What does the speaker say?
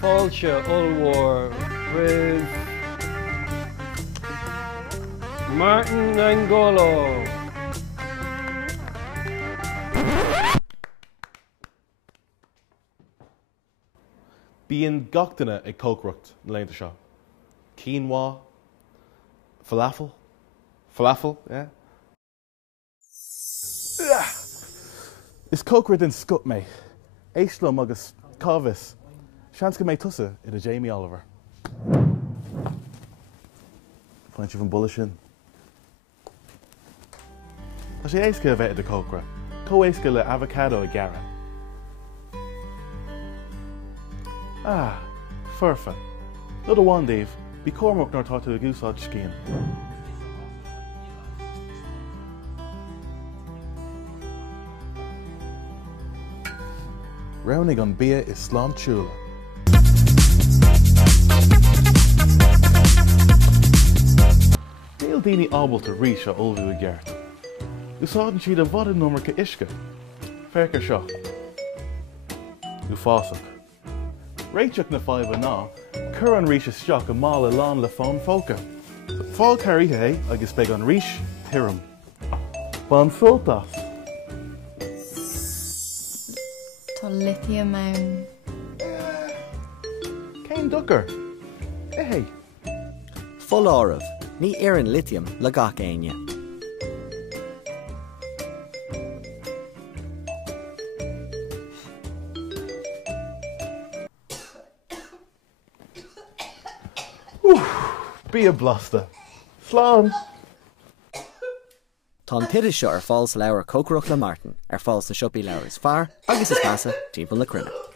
Fáilte Ulmhór with Martin Angolo. Bíonn gach duine ag Cócaireacht na léinte seo. Quinoa, falafel, yeah. Is Cócaireacht in scut mé, éislóm agus cábhas. Seans go méid tusa i a Jamie Oliver. Fáint you van bulla sin. Tá sé éasca a bheith a Cócaireacht, co-éasca le avocado a gara. Ah, furfa. Nod a bhain, Dave, bí Cormac nár tá tú a gúsáid scín. Ronig an bia is slán siúla. Níl daoine ábalta rís a olbhú i gceart. Úsáideann siad a bhada numar go isce. Feircear seo. Ú fásach. Réiteach na fáibh ná, cur an rís isteach a mála lán le fón fóca. Fáil cairíthe agus beag an rís tirim. Bán sultas. Tá lithium ann. Céim ducar. Hey. Full áireamh, ní éireann lithium le gach aine. Bí a blasta. Slán. Tá an tiidir seo ar fáils leabhar Cócaireacht le Martin ar fáils na siopaí leabhar is fearr agus is measa timpeall na cruinne.